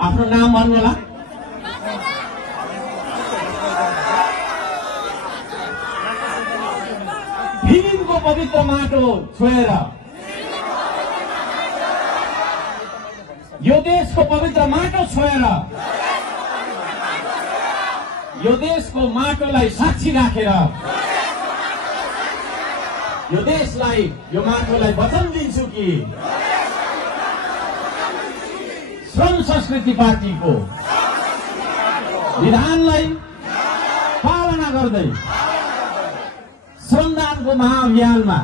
आफ्नो नाम भन्नुहोला। फिलिमको पवित्र माटो छोएर यो देशको पवित्र माटो छोएर यो देशको माटोलाई साक्षी राखेर यो देशलाई यो माटोलाई वचन दिन्छु कि श्रम संस्कृति पार्टीको विधानलाई पालना गर्दै श्रमदानको महाअभियानमा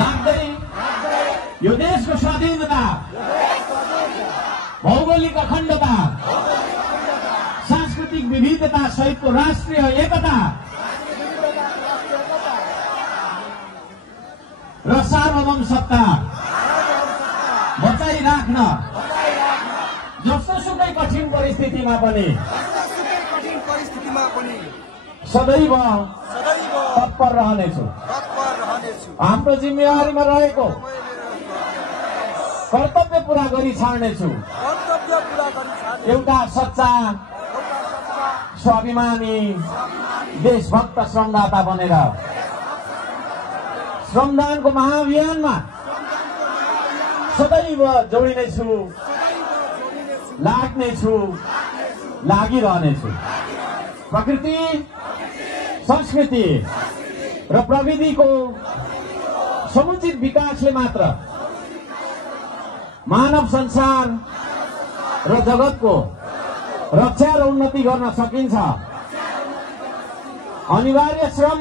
लाग्दै यो देशको स्वाधीनता, भौगोलिक अखण्डता, सांस्कृतिक विविधता सहितको राष्ट्रिय एकता र सार्वभौम सत्ता बचाइराख्न जस्तोसुकै कठिन परिस्थितिमा पनि सदैव तत्पर रहनेछु। हाम्रो जिम्मेवारीमा रहेको कर्तव्य पूरा गरी छाड्नेछु। एउटा सच्चा स्वाभिमानी देशभक्त श्रमदाता बनेर श्रमदानको महाअभियानमा सदैव जोडिनेछु, लाग्नेछु, लागिरहनेछु। प्रकृति, संस्कृति र प्रविधिको समुचित विकासले मात्र मानव संसार र जगतको रक्षा र उन्नति गर्न सकिन्छ। अनिवार्य श्रम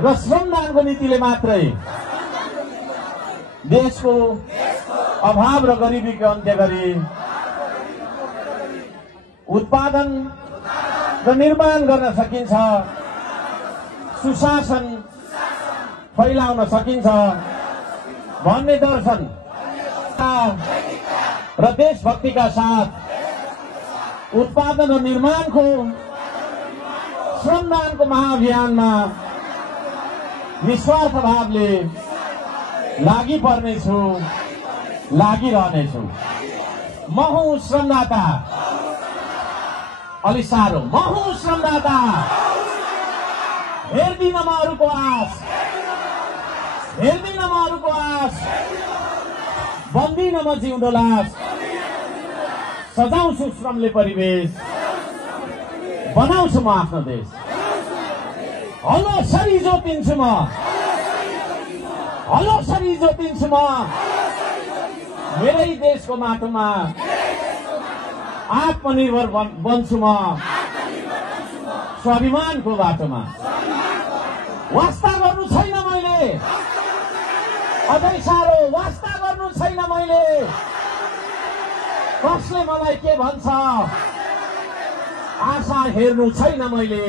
र श्रमदानको नीतिले मात्रै देशको अभाव र गरिबीको अन्त्य गरी उत्पादन र निर्माण गर्न सकिन्छ, सुशासन फैलाउन सकिन्छ भन्ने दर्शन र देशभक्तिका साथ उत्पादन र निर्माणको श्रमदानको महाअभियानमा निस्वार्थ भावले लागि पर्नेछु, लागिरहनेछु। म हुँ श्रमदाता, अलि साह्रो, म हुँ श्रमदाता, हेर्दिन म अरूको आश, हेर्दिन म अरूको आश, बन्दिन म जिउँदो लास, सजाउँछु श्रमले परिवेश, बनाउँछु म आफ्नो देश। हलो सरी जोतिन्छु म, हलो सरी जोतिन्छु म, मेरै देशको माटोमा आत्मनिर्भर बन्छु म, स्वाभिमानको बाटोमा। वास्ता गर्नु छैन मैले, अझै साह्रो वास्ता गर्नु छैन मैले। कसले मलाई के भन्छ आशा हेर्नु छैन मैले,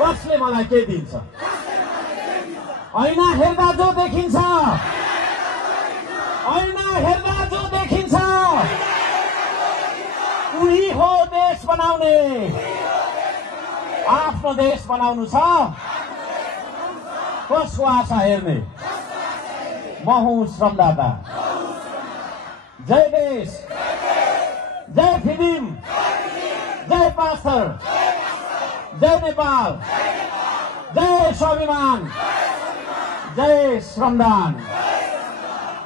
कसले मलाई के दिन्छ। ऐना हेर्दा जो देखिन्छ, ऐना हेर्दा जो देखिन्छ, उही हो देश बनाउने। आफ्नो देश बनाउनु छ, कसको आशा हेर्ने। म हुँ श्रमदाता। जय देश, जय फिल्म, जय पास्टर, जय नेपाल, जय स्वाभिमान, जय श्रमदान।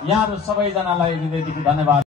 यहाँहरू सबैजनालाई हृदयदेखि धन्यवाद।